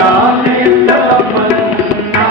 जाने तमन्ना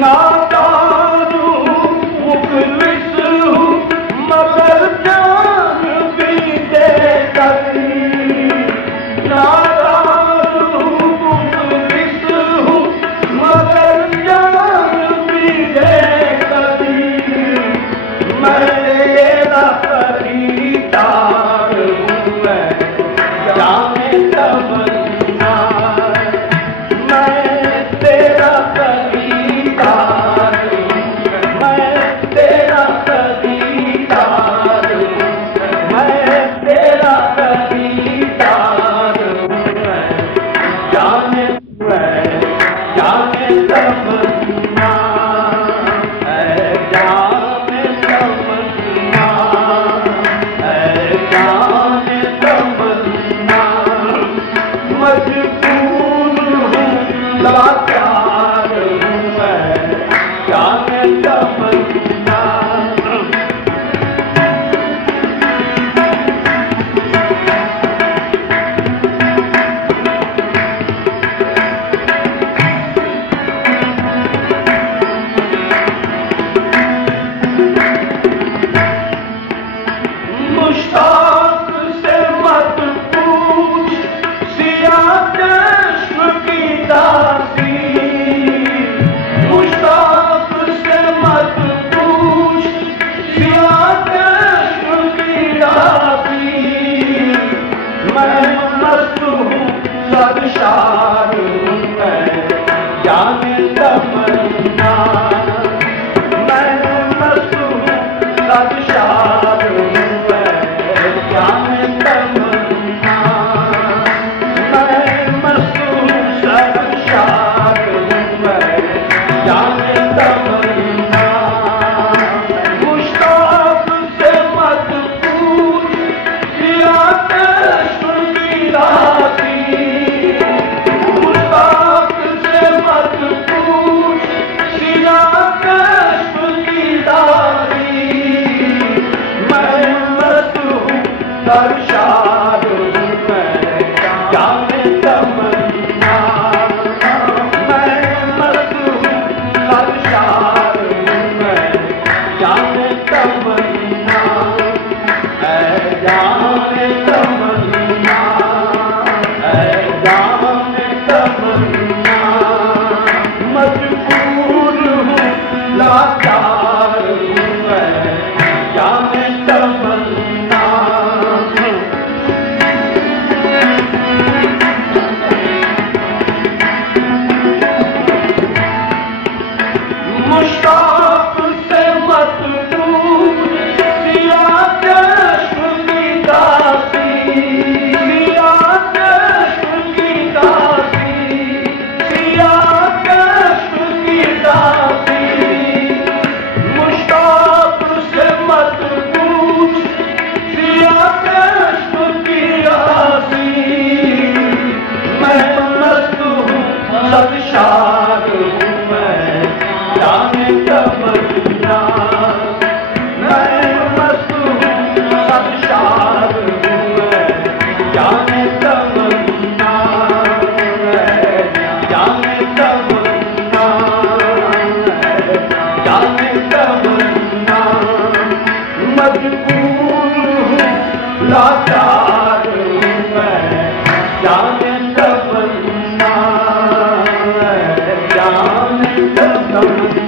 नादारू मुखलिस हूँ मगर जान भी दे कभी। नादारू मुखलिस हूँ मगर जान भी दे कभी। मैं तेरा खरीदार हूँ मैं जाने तमन्ना। मैं तेरा खरीदार हूँ मैं तेरा खरीदार हूँ मैं तेरा खरीदार हूँ मैं जाने तमन्ना है जाने तमन्ना है जाने तमन्ना। मजबूर हूँ लाचार हूँ मैं जाने तमन्ना। मुश्ताक से मत पूछ सिया चश्म की दासी। मुश्ताक से मत पूछ सिया चश्म की दासी। मैं मस्त हूँ सरशार हूँ मैं जाने तमन्ना। मैं मस्त हूँ सरशार हूँ मैं जाने तमन्ना। मैं मस्त हूँ सरशार हूँ मैं जाने तमन्ना। मुश्ताक से मत पूछ सिया चश्म की दासी। मुश्ताक से मत पूछ सिया चश्म की दासी। मैं मस्त हूँ सरशार हूँ मैं जाने तमन्ना। मैं मस्त हूँ सरशार हूँ मैं जाने तमन्ना है जाने तमन्ना है जाने तमन्ना। मजबूर हूँ लाचार हूँ मैं जाने तमन्ना। मुश्ताक से मत पूछ सिया चश्म की दासी। सिया चश्म की दासी सिया चश्म की दासी। मुश्ताक से मत पूछ सिया चश्म की दासी। मैं मस्त हूँ सरशार हूँ मैं जाने तमन्ना। मैं मस्त हूँ सरशार हूँ मैं जाने तमन्ना जाने तमन्ना जाने तमन्ना। मजबूर हूँ लाचार हूँ मैं जाने तमन्ना जाने तमन्ना।